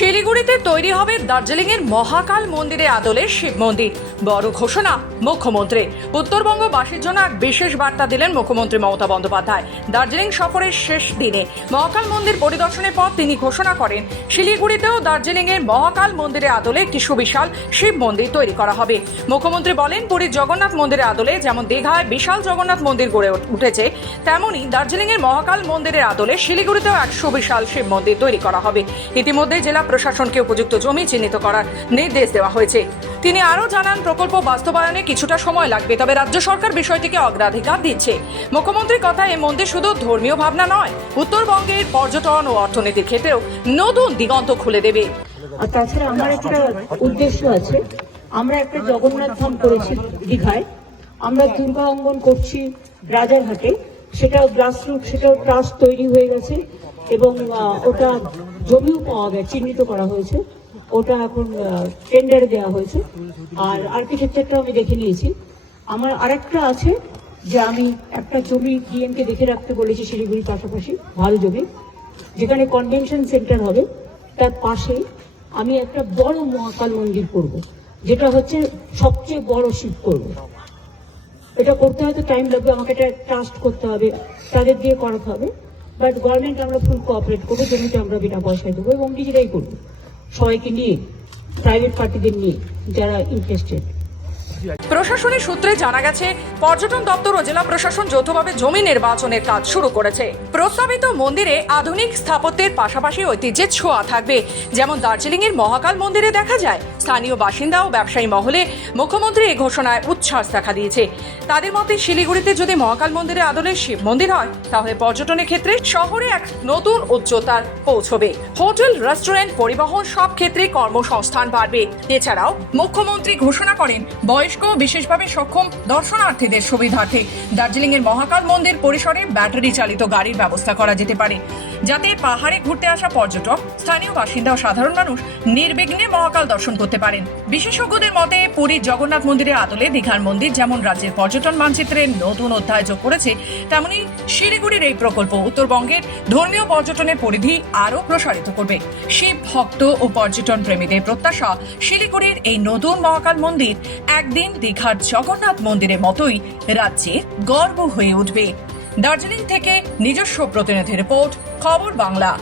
শিলিগুড়িতে তৈরি হবে দার্জিলিং এর মহাকাল মন্দিরে আদলে শিব মন্দির। বড় ঘোষণা, মুখ্যমন্ত্রী। উত্তরবঙ্গবাসীর জন্য এক বিশেষ বার্তা দিলেন মুখ্যমন্ত্রী মমতা বন্দ্যোপাধ্যায়। দার্জিলিং সফরের শেষ দিনে মহাকাল মন্দির পরিদর্শনের পর তিনি ঘোষণা করেন, শিলিগুড়িতেও দার্জিলিং এর মহাকাল মন্দিরে আদলে একটি সুবিশাল শিব মন্দির তৈরি করা হবে। মুখ্যমন্ত্রী বলেন পুরীর জগন্নাথ মন্দিরে আদলে যেমন দীঘায় বিশাল জগন্নাথ মন্দির গড়ে উঠেছে, তেমনি দার্জিলিং এর মহাকাল মন্দিরের আদলে শিলিগুড়িতেও এক সুবিশাল শিব মন্দির তৈরি করা হবে। ইতিমধ্যে জেলা প্রশাসনকে উপযুক্ত জমি চিহ্নিত করার নির্দেশ দেওয়া হয়েছে। তিনি আরও জানান, প্রকল্প বাস্তবায়নে কিছুটা সময় লাগবে, তবে রাজ্য সরকার বিষয়টিকে অগ্রাধিকার দিচ্ছে। মুখ্যমন্ত্রীর কথা এই মন্দির শুধু ধর্মীয় ভাবনা নয়, উত্তরবঙ্গের পর্যটন ও অর্থনীতির ক্ষেত্রেও নতুন দিগন্ত খুলে দেবে। আর তাছাড়া আমার একটা উদ্দেশ্য আছে। আমরা একটা জগন্নাথ ধাম করেছি দীঘায়। আমরা দুর্গা অঙ্গন করছি রাজারহাটে। সেটাও গ্রাসরুট সেটাও ট্রাস্ট তৈরি হয়ে গেছে এবং ওটা জমিও চিহ্নিত করা হয়েছে। ওটা এখন টেন্ডারে দেওয়া হয়েছে। আর আর্কিটেকচারটাও আমি দেখে নিয়েছি। আমার আরেকটা আছে যে আমি একটা জমি ডিএমকে দেখে রাখতে বলেছি শিলিগুড়ির পাশাপাশি, ভালো জমি, যেখানে কনভেনশন সেন্টার হবে। তার পাশে আমি একটা বড় মহাকাল মন্দির করব, যেটা হচ্ছে সবচেয়ে বড় শিব করব। এটা করতে হয়তো টাইম লাগবে, আমাকে এটা ট্রাস্ট করতে হবে, তাদের দিয়ে করাতে হবে। বাট গভর্নমেন্ট আমরা ফুল কোঅপারেট করব, জমিটা আমরা বিনা পয়সায় দেবো এবং নিজেরাই করব। সবাইকে নিয়ে প্রাইভেট পার্টিদের নিয়ে, যারা ইন্টারেস্টেড প্রশাসনিক সূত্রে জানা গেছে, পর্যটন দপ্তর ও জেলা প্রশাসন যৌথভাবে জমি নির্বাচনের কাজ শুরু করেছে। প্রস্তাবিত মন্দিরে আধুনিক স্থাপত্যের পাশাপাশি ঐতিহ্যের ছোঁয়া থাকবে। যেমন দার্জিলিং এর মহাকাল মন্দিরে দেখা যায়, স্থানীয় বাসিন্দা ও ব্যবসায়ী মহলে মুখ্যমন্ত্রী এই ঘোষণায় উচ্ছ্বাস দেখা দিয়েছে। তাদের মতে, শিলিগুড়িতে যদি মহাকাল মন্দিরে আদলে শিব মন্দির হয়, তাহলে পর্যটনের ক্ষেত্রে শহরে এক নতুন উচ্চতার পৌঁছবে। হোটেল, রেস্টুরেন্ট, পরিবহন সব ক্ষেত্রে কর্মসংস্থান বাড়বে। এছাড়াও মুখ্যমন্ত্রী ঘোষণা করেন বয়স্ক বিশেষভাবে সক্ষম দর্শনার্থীদের সুবিধার্থে দার্জিলিং এর মহাকাল মন্দির পরিসরে ব্যাটারি চালিত গাড়ির ব্যবস্থা করা যেতে পারে। যাতে পাহাড়ে ঘুরতে আসা পর্যটক, স্থানীয় বাসিন্দা ও সাধারণ মানুষ নির্বিঘ্নে মহাকাল দর্শন করতে পারেন। বিশেষজ্ঞদের মতে পুরীর জগন্নাথ মন্দিরের আদলে দীঘার মন্দির যেমন রাজ্যের পর্যটন মানচিত্রে নতুন অধ্যায় যোগ করেছে, তেমনি শিলিগুড়ির এই প্রকল্প উত্তরবঙ্গের ধর্মীয় পর্যটনের পরিধি আরও প্রসারিত করবে। শিব ভক্ত ও পর্যটন প্রেমীদের প্রত্যাশা, শিলিগুড়ির এই নতুন মহাকাল মন্দির একদিন দীঘার জগন্নাথ মন্দিরের মতোই রাজ্যে গর্ব হয়ে উঠবে। দার্জিলিং থেকে নিজস্ব প্রতিনিধি রিপোর্ট, খবর বাংলা।